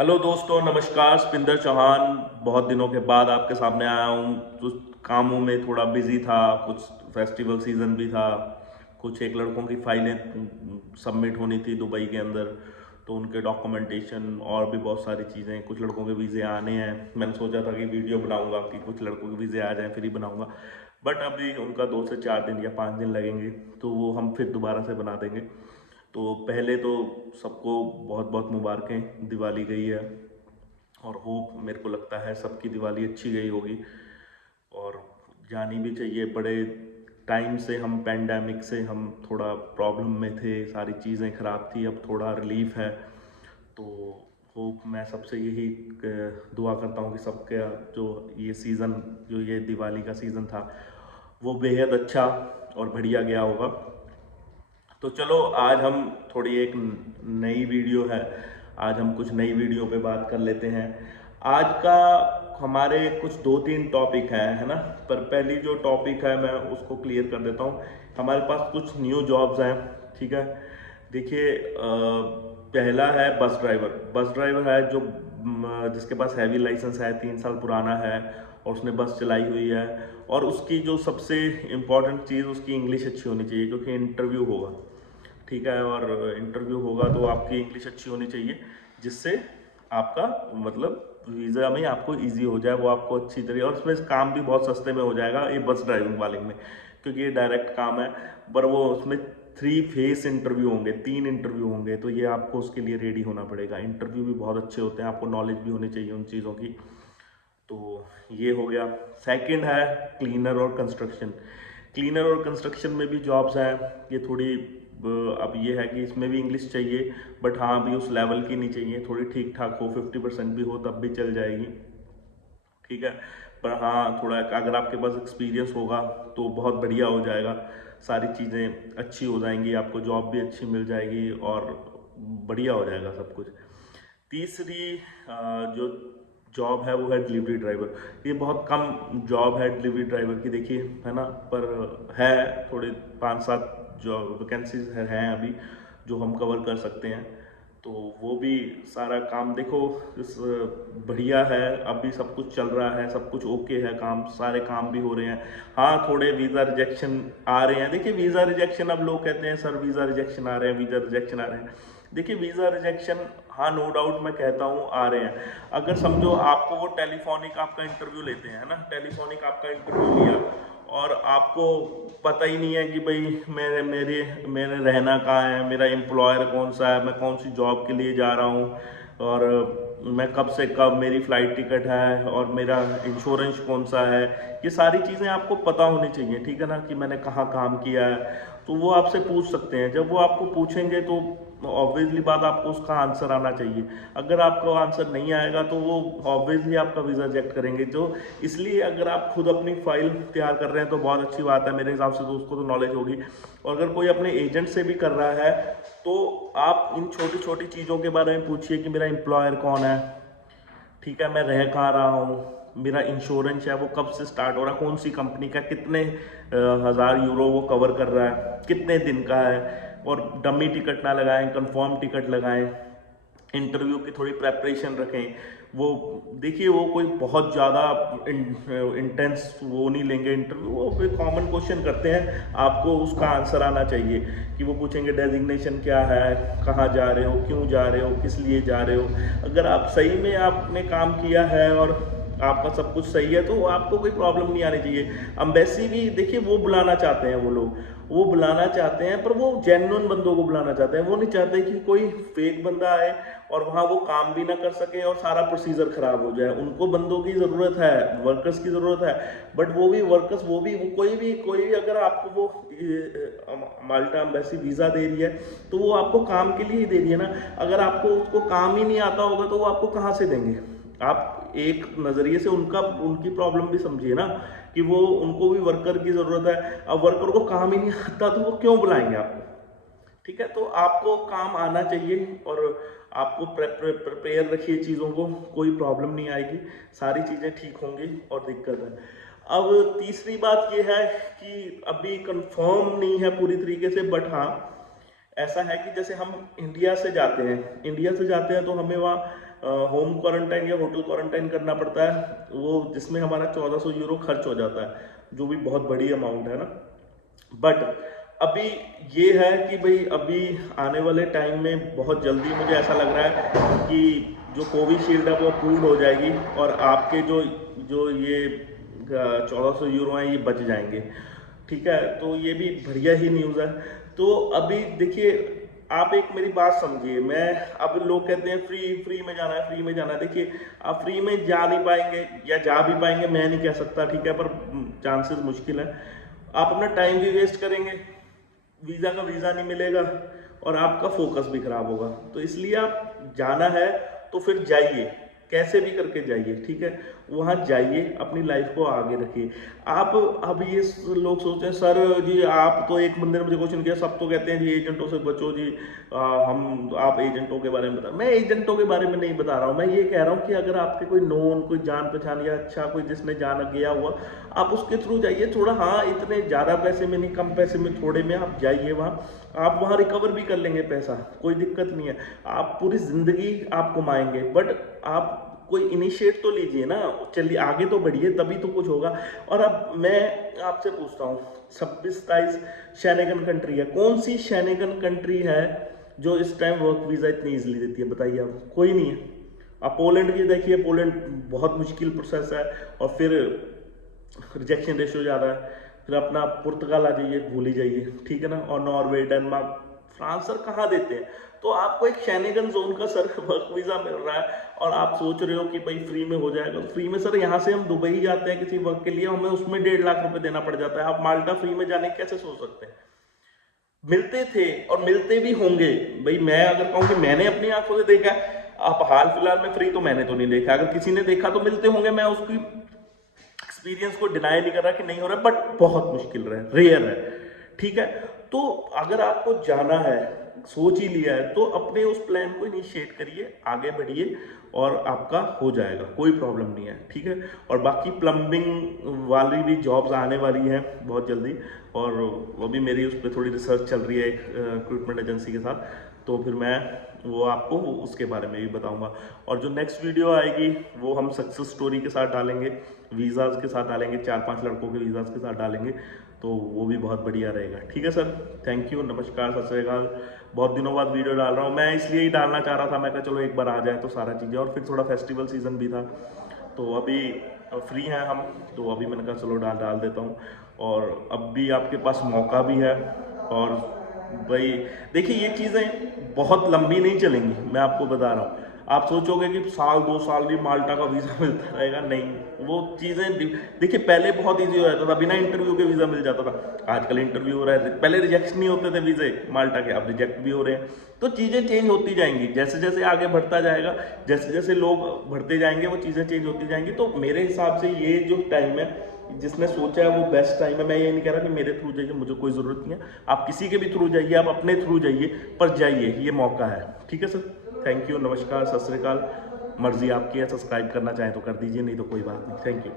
Hello दोस्तों, नमस्कार। स्पिंदर चौहान बहुत दिनों के बाद आपके सामने आया हूँ। कुछ कामों में थोड़ा बिजी था, कुछ फेस्टिवल सीजन भी था, कुछ एक लड़कों की फाइलें सबमिट होनी थी दुबई के अंदर, तो उनके डॉक्यूमेंटेशन और भी बहुत सारी चीज़ें, कुछ लड़कों के वीज़े आने हैं। मैंने सोचा था कि वीडियो बनाऊंगा कि कुछ लड़कों के वीज़े आ जाएं फिर ही बनाऊंगा, बट अभी उनका 2 से 4 दिन या 5 दिन लगेंगे, तो वो हम फिर दोबारा से बना देंगे। तो पहले तो सबको बहुत बहुत मुबारकें, दिवाली गई है और होप, मेरे को लगता है सबकी दिवाली अच्छी गई होगी। और जानी भी चाहिए, बड़े टाइम से हम पेंडेमिक से हम थोड़ा प्रॉब्लम में थे, सारी चीज़ें ख़राब थी, अब थोड़ा रिलीफ है। तो होप, मैं सबसे यही दुआ करता हूँ कि सबका जो ये सीज़न, जो ये दिवाली का सीज़न था, वो बेहद अच्छा और बढ़िया गया होगा। तो चलो, आज हम थोड़ी एक नई वीडियो है, आज हम कुछ नई वीडियो पे बात कर लेते हैं। आज का हमारे कुछ 2-3 टॉपिक हैं, है ना। पर पहली जो टॉपिक है मैं उसको क्लियर कर देता हूँ। हमारे पास कुछ न्यू जॉब्स हैं, ठीक है। देखिए, पहला है बस ड्राइवर। बस ड्राइवर है जो जिसके पास हैवी लाइसेंस है, 3 साल पुराना है और उसने बस चलाई हुई है। और उसकी जो सबसे इम्पॉर्टेंट चीज़, उसकी इंग्लिश अच्छी होनी चाहिए, क्योंकि इंटरव्यू होगा, ठीक है। और इंटरव्यू होगा तो आपकी इंग्लिश अच्छी होनी चाहिए, जिससे आपका मतलब वीज़ा में आपको इजी हो जाए, वो आपको अच्छी तरह, और उसमें काम भी बहुत सस्ते में हो जाएगा ये बस ड्राइविंग वाले में, क्योंकि ये डायरेक्ट काम है। पर वो उसमें 3 फेस इंटरव्यू होंगे, 3 इंटरव्यू होंगे, तो ये आपको उसके लिए रेडी होना पड़ेगा। इंटरव्यू भी बहुत अच्छे होते हैं, आपको नॉलेज भी होनी चाहिए उन चीज़ों की। तो ये हो गया। सेकंड है क्लीनर और कंस्ट्रक्शन। क्लीनर और कंस्ट्रक्शन में भी जॉब्स हैं। ये थोड़ी अब ये है कि इसमें भी इंग्लिश चाहिए, बट हाँ, अभी उस लेवल की नहीं चाहिए, थोड़ी ठीक ठाक हो, 50% भी हो तब भी चल जाएगी, ठीक है। पर हाँ, थोड़ा अगर आपके पास एक्सपीरियंस होगा तो बहुत बढ़िया हो जाएगा, सारी चीज़ें अच्छी हो जाएंगी, आपको जॉब भी अच्छी मिल जाएगी और बढ़िया हो जाएगा सब कुछ। तीसरी जो जॉब है वो है डिलीवरी ड्राइवर। ये बहुत कम जॉब है डिलीवरी ड्राइवर की, देखिए, है ना। पर है, थोड़े 5-7 जॉब वैकेंसीज हैं अभी, जो हम कवर कर सकते हैं। तो वो भी सारा काम देखो, इस बढ़िया है, अभी सब कुछ चल रहा है, सब कुछ ओके है, काम, सारे काम भी हो रहे हैं। हाँ, थोड़े वीज़ा रिजेक्शन आ रहे हैं। देखिए, वीज़ा रिजेक्शन, अब लोग कहते हैं सर वीज़ा रिजेक्शन आ रहे हैं, वीज़ा रिजेक्शन आ रहे हैं। देखिए, वीज़ा रिजेक्शन, हाँ, नो डाउट मैं कहता हूँ आ रहे हैं। अगर समझो आपको वो टेलीफोनिक आपका इंटरव्यू लेते हैं ना, टेलीफोनिक आपका इंटरव्यू लिया और आपको पता ही नहीं है कि भाई मेरे मेरे मेरे रहना कहाँ है, मेरा एम्प्लॉयर कौन सा है, मैं कौन सी जॉब के लिए जा रहा हूँ, और मैं कब से कब, मेरी फ़्लाइट टिकट है, और मेरा इंश्योरेंस कौन सा है, ये सारी चीज़ें आपको पता होनी चाहिए, ठीक है ना, कि मैंने कहाँ काम किया है। तो वो आपसे पूछ सकते हैं। जब वो आपको पूछेंगे तो ऑब्वियसली बात, आपको उसका आंसर आना चाहिए। अगर आपका आंसर नहीं आएगा तो वो ऑब्वियसली आपका वीज़ा रिजेक्ट करेंगे। जो इसलिए अगर आप खुद अपनी फाइल तैयार कर रहे हैं तो बहुत अच्छी बात है, मेरे हिसाब से तो उसको तो नॉलेज होगी। और अगर कोई अपने एजेंट से भी कर रहा है तो आप इन छोटी छोटी चीज़ों के बारे में पूछिए कि मेरा एम्प्लॉयर कौन है, ठीक है, मैं रह कहाँ रहा हूँ, मेरा इंश्योरेंस है वो कब से स्टार्ट हो रहा है, कौन सी कंपनी का, कितने हज़ार यूरो वो कवर कर रहा है, कितने दिन का है। और डमी टिकट ना लगाएं, कंफर्म टिकट लगाएं। इंटरव्यू की थोड़ी प्रेपरेशन रखें। वो देखिए, वो कोई बहुत ज़्यादा इंटेंस वो नहीं लेंगे इंटरव्यू, वो कोई कॉमन क्वेश्चन करते हैं, आपको उसका आंसर आना चाहिए। कि वो पूछेंगे डेजिग्नेशन क्या है, कहाँ जा रहे हो, क्यों जा रहे हो, किस लिए जा रहे हो। अगर आप सही में आपने काम किया है और आपका सब कुछ सही है तो आपको कोई प्रॉब्लम नहीं आनी चाहिए। अम्बेसी भी देखिए, वो बुलाना चाहते हैं, वो लोग वो बुलाना चाहते हैं, पर वो जेन्युइन बंदों को बुलाना चाहते हैं। वो नहीं चाहते कि कोई फेक बंदा आए और वहाँ वो काम भी ना कर सके और सारा प्रोसीजर खराब हो जाए। उनको बंदों की ज़रूरत है, वर्कर्स की ज़रूरत है, बट वो भी वर्कर्स, वो कोई भी अगर आपको वो माल्टा अम्बेसी वीज़ा दे रही है तो वो आपको काम के लिए ही दे रही है ना। अगर आपको उसको काम ही नहीं आता होगा तो वो आपको कहाँ से देंगे। आप एक नज़रिए से उनकी प्रॉब्लम भी समझिए ना, कि वो, उनको भी वर्कर की ज़रूरत है। अब वर्कर को काम ही नहीं आता तो वो क्यों बुलाएंगे आपको, ठीक है। तो आपको काम आना चाहिए और आपको प्रिपेयर रखिए चीज़ों को, कोई प्रॉब्लम नहीं आएगी, सारी चीज़ें ठीक होंगी और दिक्कत है। अब तीसरी बात ये है कि अभी कंफर्म नहीं है पूरी तरीके से, बट हाँ, ऐसा है कि जैसे हम इंडिया से जाते हैं तो हमें वहाँ होम क्वारंटाइन या होटल क्वारंटाइन करना पड़ता है, वो जिसमें हमारा 1400 यूरो खर्च हो जाता है, जो भी बहुत बड़ी अमाउंट है ना। बट अभी ये है कि भाई अभी आने वाले टाइम में बहुत जल्दी मुझे ऐसा लग रहा है कि जो कोविशील्ड है वो अप्रूव्ड हो जाएगी और आपके जो जो ये 1400 यूरो हैं ये बच जाएंगे। ठीक है, तो ये भी बढ़िया ही न्यूज़ है। तो अभी देखिए, आप एक मेरी बात समझिए, मैं अब लोग कहते हैं फ्री में जाना है, फ्री में जाना है। देखिए, आप फ्री में जा नहीं पाएंगे या जा भी पाएंगे मैं नहीं कह सकता, ठीक है, पर चांसेस मुश्किल है। आप अपना टाइम भी वेस्ट करेंगे, वीज़ा का वीज़ा नहीं मिलेगा और आपका फोकस भी खराब होगा। तो इसलिए आप जाना है तो फिर जाइए, कैसे भी करके जाइए, ठीक है, वहाँ जाइए, अपनी लाइफ को आगे रखिए। आप अब ये लोग सोचते हैं सर जी, आप तो एक बंदे ने मुझे क्वेश्चन किया, सब तो कहते हैं जी एजेंटों से बचो जी, हम आप एजेंटों के बारे में बता, मैं एजेंटों के बारे में नहीं बता रहा हूँ। मैं ये कह रहा हूँ कि अगर आपके कोई नोन, कोई जान पहचान या अच्छा कोई जिसने जाना गया हुआ, आप उसके थ्रू जाइए थोड़ा। हाँ, इतने ज़्यादा पैसे में नहीं, कम पैसे में, थोड़े में आप जाइए वहाँ, आप वहाँ रिकवर भी कर लेंगे पैसा, कोई दिक्कत नहीं है। आप पूरी ज़िंदगी आप कमाएंगे, बट आप कोई इनिशिएट तो लीजिए ना, चलिए आगे तो बढ़िए, तभी तो कुछ होगा। और अब मैं आपसे पूछता हूँ, 26-27 शेनेगन कंट्री है, कौन सी शेनेगन कंट्री है जो इस टाइम वर्क वीज़ा इतनी इजीली देती है, बताइए आप? कोई नहीं है। आप पोलैंड की देखिए, पोलैंड बहुत मुश्किल प्रोसेस है और फिर रिजेक्शन रेशियो ज़्यादा है। फिर अपना पुर्तगाल आ जाइए, भूल ही जाइए, ठीक है ना, और नॉर्वे, डेनमार्क, फ्रांस सर कहाँ देते हैं। तो आपको एक शेनेगन जोन का सर वर्क वीज़ा मिल रहा है और आप सोच रहे हो कि भाई फ्री में हो जाएगा। फ्री में सर, यहाँ से हम दुबई जाते हैं किसी वर्क के लिए, हमें उसमें 1.5 लाख रुपए देना पड़ जाता है। आप माल्टा फ्री में जाने कैसे सोच सकते हैं? मिलते थे और मिलते भी होंगे। भाई मैं अगर कहूँ कि मैंने अपनी आंखों से देखा, आप हाल फिलहाल में फ्री तो मैंने तो नहीं देखा, अगर किसी ने देखा तो मिलते होंगे। मैं उसकी एक्सपीरियंस को डिनाई नहीं कर रहा कि नहीं हो रहा, बट बहुत मुश्किल है, रेयर है, ठीक है। तो अगर आपको जाना है, सोच ही लिया है, तो अपने उस प्लान को इनिशिएट करिए, आगे बढ़िए और आपका हो जाएगा, कोई प्रॉब्लम नहीं है, ठीक है। और बाकी प्लम्बिंग वाली भी जॉब्स आने वाली हैं बहुत जल्दी, और वो भी मेरी उस पर थोड़ी रिसर्च चल रही है एक रिक्रूटमेंट एजेंसी के साथ, तो फिर मैं वो आपको उसके बारे में भी बताऊंगा। और जो नेक्स्ट वीडियो आएगी वो हम सक्सेस स्टोरी के साथ डालेंगे, वीज़ाज़ के साथ डालेंगे, 4-5 लड़कों के वीज़ाज़ के साथ डालेंगे, तो वो भी बहुत बढ़िया रहेगा, ठीक है सर। थैंक यू, नमस्कार, सत श्री अकाल। बहुत दिनों बाद वीडियो डाल रहा हूँ, मैं इसलिए ही डालना चाह रहा था, मैं कहा चलो एक बार आ जाए तो सारा चीज़ें, और फिर थोड़ा फेस्टिवल सीज़न भी था, तो अभी फ्री हैं हम, तो अभी मैंने कहा चलो डाल देता हूँ। और अब भी आपके पास मौका भी है। और भाई देखिए, ये चीज़ें बहुत लंबी नहीं चलेंगी, मैं आपको बता रहा हूँ। आप सोचोगे कि 1-2 साल भी माल्टा का वीज़ा मिलता रहेगा, नहीं, वो चीज़ें देखिए पहले बहुत इजी हो जाता था, बिना इंटरव्यू के वीज़ा मिल जाता था। आजकल इंटरव्यू हो रहा है, पहले रिजेक्ट नहीं होते थे वीज़े माल्टा के, अब रिजेक्ट भी हो रहे हैं। तो चीज़ें चेंज होती जाएंगी, जैसे जैसे आगे बढ़ता जाएगा, जैसे जैसे लोग बढ़ते जाएंगे, वो चीज़ें चेंज होती जाएंगी। तो मेरे हिसाब से ये जो टाइम है, जिसने सोचा है वो बेस्ट टाइम है। मैं ये नहीं कह रहा कि मेरे थ्रू जाइए, मुझे कोई ज़रूरत नहीं है, आप किसी के भी थ्रू जाइए, आप अपने थ्रू जाइए, पर जाइए, ये मौका है, ठीक है सर। थैंक यू, नमस्कार, सत श्री अकाल। मर्जी आपकी है, सब्सक्राइब करना चाहें तो कर दीजिए, नहीं तो कोई बात नहीं। Thank you.